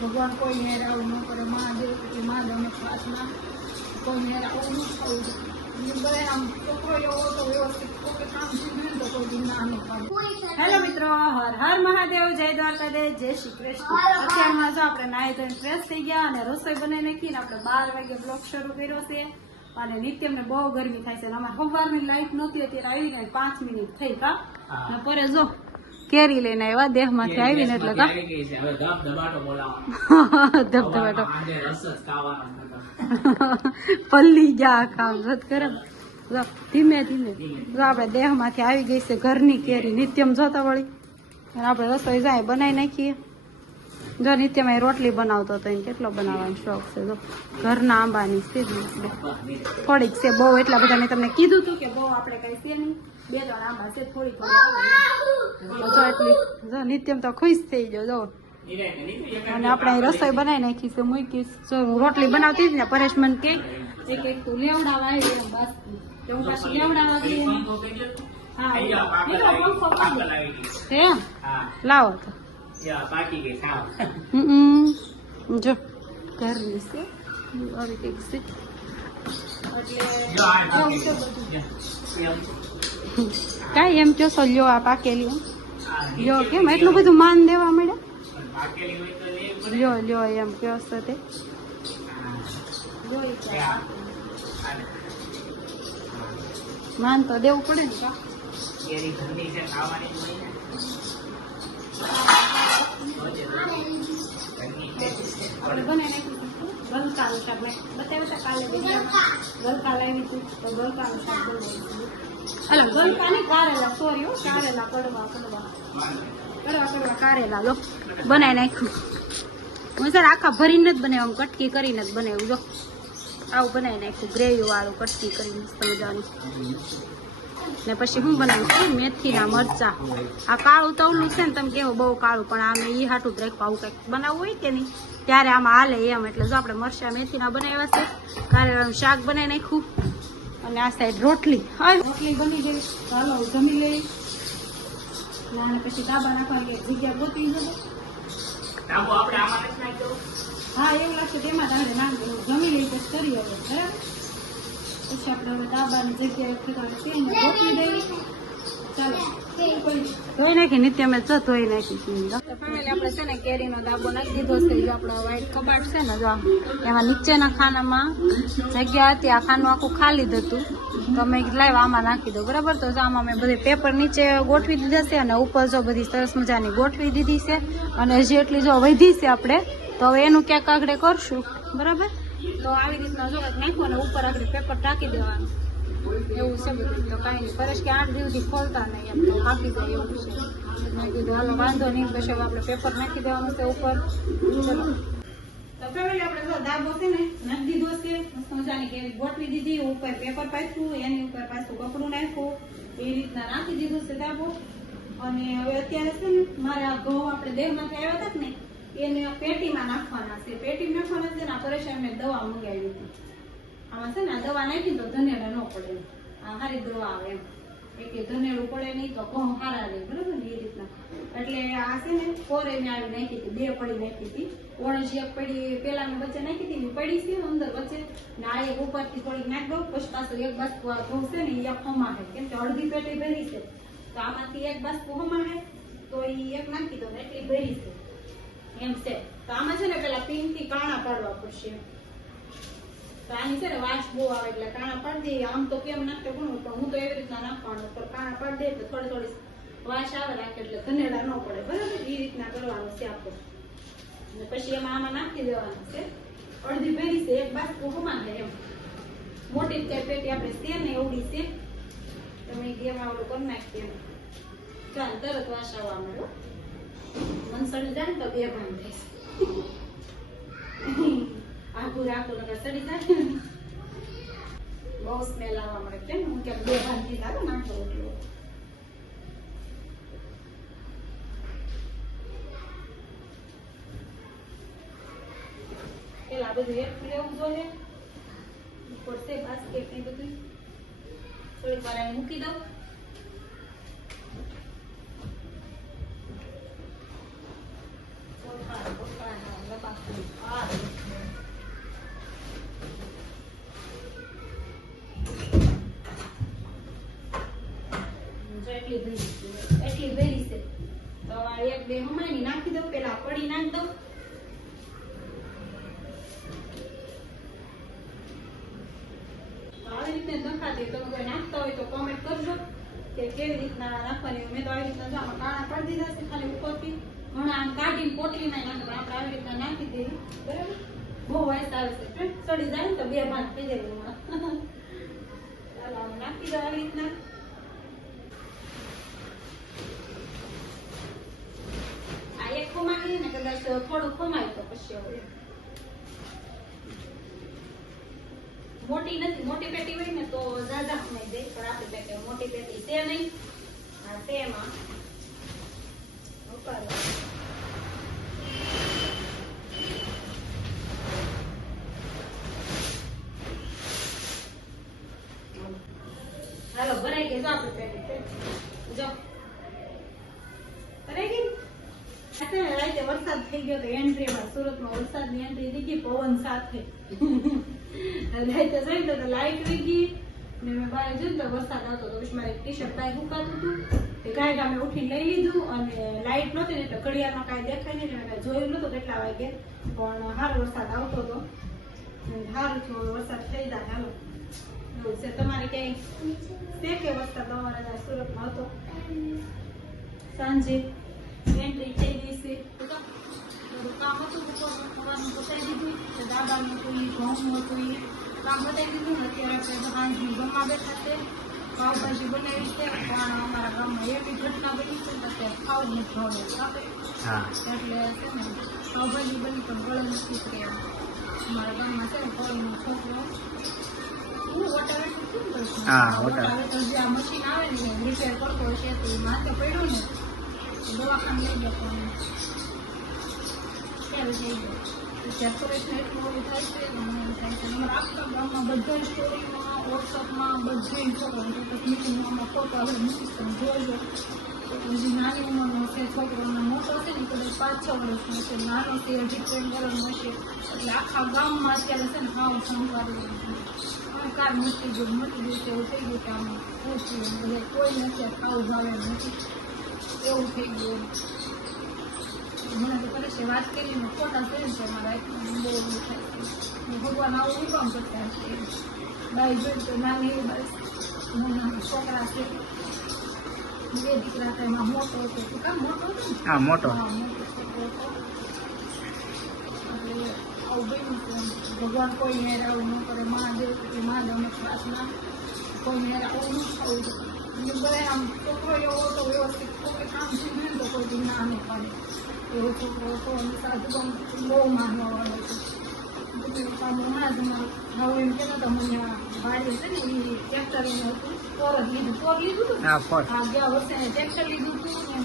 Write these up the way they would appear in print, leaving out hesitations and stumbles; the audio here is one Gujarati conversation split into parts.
ભગવાન કોઈ હેર આવું ન કરે, મહાદેવ કે મહાદેવને પ્રાર્થના કોઈ હેર આવું ન થવું. બધા આમ છોકરો એવો તો વ્યવસ્થિત કોઈ કામ શીખવે તો કોઈ દિન ના ન પાડે. હેલો મિત્રો, હર હર મહાદેવ, જય દ્વારકાધીશ, જય શ્રી કૃષ્ણ. અત્યારમાં જો આપણે નાહી ધોઈને ફ્રેશ થઈ ગયા અને રસોઈ બનાવી નાખીને આપણે 12 વાગે બ્લોગ શરૂ કર્યો છે. અને નિત્યમને બહુ ગરમી થાય છે. અમારે સવારની લાઈટ નહોતી, અત્યારે આવીને 5 મિનિટ થઈ કા ને પરે જો કેરી લઈને આવ્યા દેહ માંથી આવીને એટલે કા ધબધબાટો પલ્લી ગયા કામ રદ કરે. ધીમે ધીમે જો આપણે દેહ માંથી આવી ગઈ છે ઘરની કેરી. નિત્યમ જોતા વળી અને આપણે રસોઈ જાય બનાવી નાખીએ. જો નિત્યમાં રોટલી બનાવતો હતો એને કેટલો બનાવવાનો શોખ છે. જો ઘરના આંબાની છે થોડીક છે, બહુ એટલા બધા મેં તમને કીધું હતું કે બહુ આપણે કઈ છે નહીં, 2-3 આંબા છે, થોડી જો એટલી. જો નિત્યમ તો ખુશ થઈ ગયો. જો અને આપણે રસોઈ બનાવી નાખી છે, મૂકીશ. જો રોટલી બનાવતી હતી ને પરેશ મને કે એક તું લેવડાવા આવી એમ બસ તો હું પાછી લેવડાવા ગઈ. હા એમ લાવો તો જો ઘરની છે આવી કંઈક છે એટલે કાંઈ એમ કહો છો લ્યો આ પાકેલી લ્યો કેમ એટલું બધું માન દેવા મળ્યા લ્યો લ્યો એમ કહો છો તે માન તો દેવું પડે ને કા આપણે બનાવી નાખ્યું ગલકાનું શાક બતાવ્યું હતા કાલે ગલકા લાવી હતું તો ગલકાનું શાક બનાવ્યું. ગલકા નહીં કારેલા, સોરી કારેલા કડવા કારેલા લો બનાવી નાખ્યું. હું સર આખા ભરીને જ બનાવ્યું, આમ કટકી કરીને જ બનાવ્યું. જો આવું બનાવી નાખ્યું ગ્રેવી વાળું કટકી કરીને સમજવાની. ને પછી હું બનાવું છું મેથીના મરચા. આ કાળું તવલું છે ને તમે કેવો બહુ કાળું, પણ આમે એ હાટું જ રાખ્યું. આવું કંઈક બનાવવું હોય કે નહીં ત્યારે આમાં હાલે એમ. એટલે જો આપણે મરચા મેથીના બનાવ્યા છે, કારેલાનું શાક બનાવી નાખ્યું અને આ સાઈડ રોટલી બની ગઈ. ચાલો જમી લઈ અને પછી ડાબા નાખવાની જગ્યા ગોતી જશે. હા એવું લાગશે તેમાં તારે નાખ દેવું. જમી લઈ પછી કરી હવે બરાબર. પછી આપણે હવે દાબાની જગ્યાએ રોટલી દેવી. ચાલો ધોઈ નાખી નિત્ય મેં ધોઈ નાખી. ફેમિલી આપણે છે ને કેરીનો દાબો નાખી દીધો છે. જો આપણો વ્હાઈટ કબાટ છે ને જો એમાં નીચેના ખાનામાં જગ્યા હતી, આ ખાનું આખું ખાલી જ હતું તો મેં લાવ્યા આમાં નાખી દઉં બરાબર. તો જો આમાં મેં બધી પેપર નીચે ગોઠવી દીધા છે અને ઉપર જો બધી સરસ મજાની ગોઠવી દીધી છે. અને હજી એટલી જો વધી છે આપણે તો હવે એનું ક્યાંક આગળ કરશું બરાબર. તો આવી રીતના જો નાખવું અને ઉપર આગળ પેપર ટાંકી દેવાનું એવું છે બધું. તો કાંઈ નહીં પરેશ કે 8 દિવસથી ખોલતા નહીં એમ તો કાપી જાય એવું છે. મેં કીધું હાલો વાંધો નહીં. પછી આપણે પેપર નાખી દેવાનું છે ઉપર. તો ફેમિલી આપણે જો દાબો છે ને નાખી દીધો છે, મસ્ત મજાની કેરી ગોઠવી દીધી, ઉપર પેપર પાથર્યું, એની ઉપર પાછું કપડું નાખ્યું, એ રીતના નાખી દીધું છે દાબો. અને હવે અત્યારે છે ને મારે આ ઘઉં આપણે દેહમાંથી આવ્યા હતા ને એને પેટીમાં નાખવાના છે. પેટીમાં નાખવાના છે ને આ પરેશાન મેં દવા મંગાવી હતી. આમાં છે ને આ દવા નાખી તો ધનેડા ન પડે, આ સારી દવા આવે એમ. એક ધનેડું પડે નહીં તો ઘઉં સારા રહે બરાબર ને એ રીતના. એટલે આ છે ને કોરે મેં આવી નાખી હતી, 2 પડી નાખી હતી. ઓળજી એક પડી પેલા મેં વચ્ચે નાખી હતી, પડી છે અંદર વચ્ચે ને આ એક ઉપરથી થોડીક નાખી દઉં. પછી પાછું એક બાજુ ઘઉં છે ને એ ખમાશે કેમ કે અડધી પેટી ભરી છે તો આમાંથી એક બાજુ ખમાશે તો એ એક નાખી દઉં એટલી ભરી છે એમ છે. તો આમાં છે ને પેલા પિનથી કાણા પાડવા પડશે. તો આની છે ને વાસ બહુ આવે એટલે કાણા પાડી દઈએ. આમ તો કેમ નાખે પણ હું તો એવી રીતના નાખવાનું પણ કાણા પાડી દે એટલે થોડી થોડી વાસ આવે રાખે એટલે ધનેડા ન પડે બરાબર. એ રીતના કરવાનું છે આપણે. અને પછી એમાં આમાં નાખી દેવાનું છે. અડધી ભેરી છે, એક બાજુ હમાશે એમ. મોટી પેટી આપણે છે ને એવડી છે તમે એમાં ઓલું કરી નાખીએ એમ. ચાલ તરત વાસ આવવા મળ્યો. મનસડી જાય ને તો 2 ભાન થાય. આખું રાખું નકર સડી જાય ને બહુ સ્મેલ આવવા મળે. કેમ હું કેમ 2 ભાન થી લાગે નાખો એટલું. પેલા બધું એક લેવું જોઈએ પડશે બાસ્કેટ ને બધું થોડીક વાર મૂકી દઉં. એટલી ભરી છે. તો આ એક બે હમાણી નાખી દઉં, પેલા પડી નાખી દઉં. આવી રીતે નખાતી, તમે કોઈ નાખતા હોય તો કોમેન્ટ કરજો કે કેવી રીતના નાખવાની. મેં તો આવી રીતના જો આમાં કાણા પાડી દીધા છે ખાલી ઉપરથી. ઘણા આમ કાઢીને પોટલી ના નાખે, આપણે આવી રીતના નાખી દઈએ. બરાબર, બહુ વાસ આવે છે. ચડી જાય ને તો બે ભાગ થઈ જાય એમાં. ચાલો આમાં નાખી દો આવી રીતના. આ એક ખોમાઈ ને કદાચ થોડું ખોમાય તો પછી હવે મોટી નથી, મોટી પેટી હોય ને તો જ્યાદા ખમાઈ દે, પણ આપણે પેટી મોટી પેટી છે નહીં. હા છે એમાં ઉપાડો. હાલો ભરાઈ ગઈ જો આપણી પેટી. જો ભરાઈ ગઈ. રાતે વરસાદ થઈ ગયો તો એન્ટ્રીમાં સુરતમાં વરસાદની એન્ટ્રી થઈ ગઈ પવન સાથે. રાતે જોઈ તો લાઈટ વહી ગઈ ને મેં બહાર જોયું તો વરસાદ આવતો તો પછી મારે ટી શર્ટ બાય સુકાતું હતું. ગાય ગામે ઉઠીને લઈ લીધું અને લાઈટ નહોતી ને તો ઘડિયાળમાં કાંઈ દેખાય નહીં ને મેં જોયું નહોતું કેટલા વાગે, પણ સારો વરસાદ આવતો હતો. સારું થયું વરસાદ થઈ જાય. હાલો એવું છે. તમારે ક્યાંય છે કે વરસાદ તમારા સુરતમાં હતો? સાંજે એન્ટ્રી થઈ ગઈ છે. થોડું કામ હતું સવારનું બતાવી દીધું, દાદાનું હતું, ઘઉંનું હતું, એ કામ બતાવી દીધું. અત્યારે આપણે સાંજની જમવા બેઠા છે. પાવભાજી બનાવી છે, પણ અમારા ગામમાં એવી ઘટના બની છે ને અત્યારે ખાવું નથી ભાવે આપે. એટલે છે ને પાવભાજી બની પણ ગળે નથી કર્યા. અમારા ગામમાં છે ને કોળીનો છોકરો વોટાવેટર જે આ મશીન આવે ને રિપેર કરતો હશે તો એ માથે પડ્યું ને દવાખાને લઈ જતો ત્યારે થઈ ગયો. ડેકોરેશન એટલું બધું થાય છે, અમારા આખા ગામમાં બધા સ્ટોરીમાં વોટ્સઅપમાં બધે મીટિંગમાં ફોટો હવે મૂકીશું જોજો. હજી નાની ઉંમરનો છે છોકરો, મોટો છે ને કદાચ 5-6 વર્ષનો છે, નાનો છે 18 વર્ષનો છે. એટલે આખા ગામમાં અત્યારે છે ને હાવ સંભાળી કાર મૂકી ગયું મટી ગયું એવું થઈ ગયું કે આમ પૂછ્યું બધા કોઈ નથી ખાવું ભાવે નથી એવું થઈ ગયું. મને તો કરે વાત કરીને ખોટા છે ને તો મારા બહુ એવું થાય છે. ભગવાન આવું હું કામ કરતા હશે. બાઈ જોઈ તો નાની બસ નાના છોકરા છે, બે દીકરા હતા, એમાં મોટો હતો. તું કામ મોટો હતો ને? હા મોટો છોકરો હતો. એટલે આવું બન્યું છે. ભગવાન કોઈ હેર આવું ન કરે. મહાદેવ મહાદેવને પ્રાર્થના કોઈ હેર આવું ન થવું જોઈએ. બધા આમ છોકરો એવો હતો વ્યવસ્થિત, કોઈ કામ શીખ્યું તો કોઈ દી ના નહીં પાડે એવો છોકરો હતો. અને સાધુ પણ બહુ માનવા વાળો હતો. બધું કામ હમણાં જ હવે એમ કહેતા હતા મને વાડી છે ને એ ટ્રેક્ટર એને હતું પોર લીધું હતું. હા ગયા વર્ષે ટ્રેક્ટર લીધું હતું ને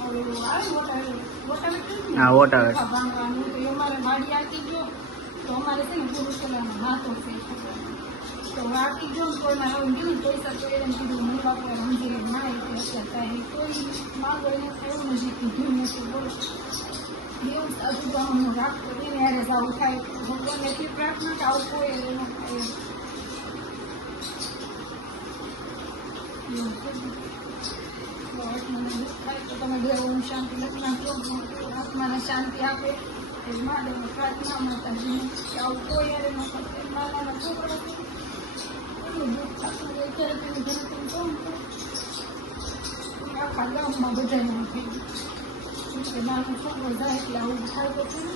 વોટાવેટર ભાંગવાનું તો અમારે વાડી આવતી ગયો તો અમારે છે ને પુરુષોલામાં નાતો છે તો વાટી ગયો ને કોઈમાં આવું કીધું પૈસા તો એને કીધું હું બાપા સમજી ના અત્યારે કાંઈ કોઈ માગો એને એવું નથી કીધું નથી. બોલો એવું સાધુ ગામનું રાખતો એને યારે જ આવું થાય. ભગવાન એટલી પ્રાર્થના કે આવું કોઈ એને ન થાય. મને દુઃખ થાય તો તમે બે ઓમ શાંતિ નથી નાખો, આત્માને શાંતિ આપે. મહાદેવને પ્રાર્થના માતાજીને કે આવું કોઈ યારે ન કરશે. નાના છોકરા એટલું દુઃખ થતું હોય ત્યારે તેનું જનતનું કોણ આખા ગામમાં બધાને થઈ ગયું. નાનો છોકરો જાય એટલે આવું થાય તો છે ને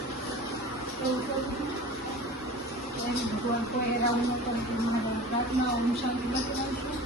એવું કરું છું. ભગવાન કોઈ હેરાવું ન કરે. મારા પ્રાર્થના ઓમ શાંતિ બતાવું છું.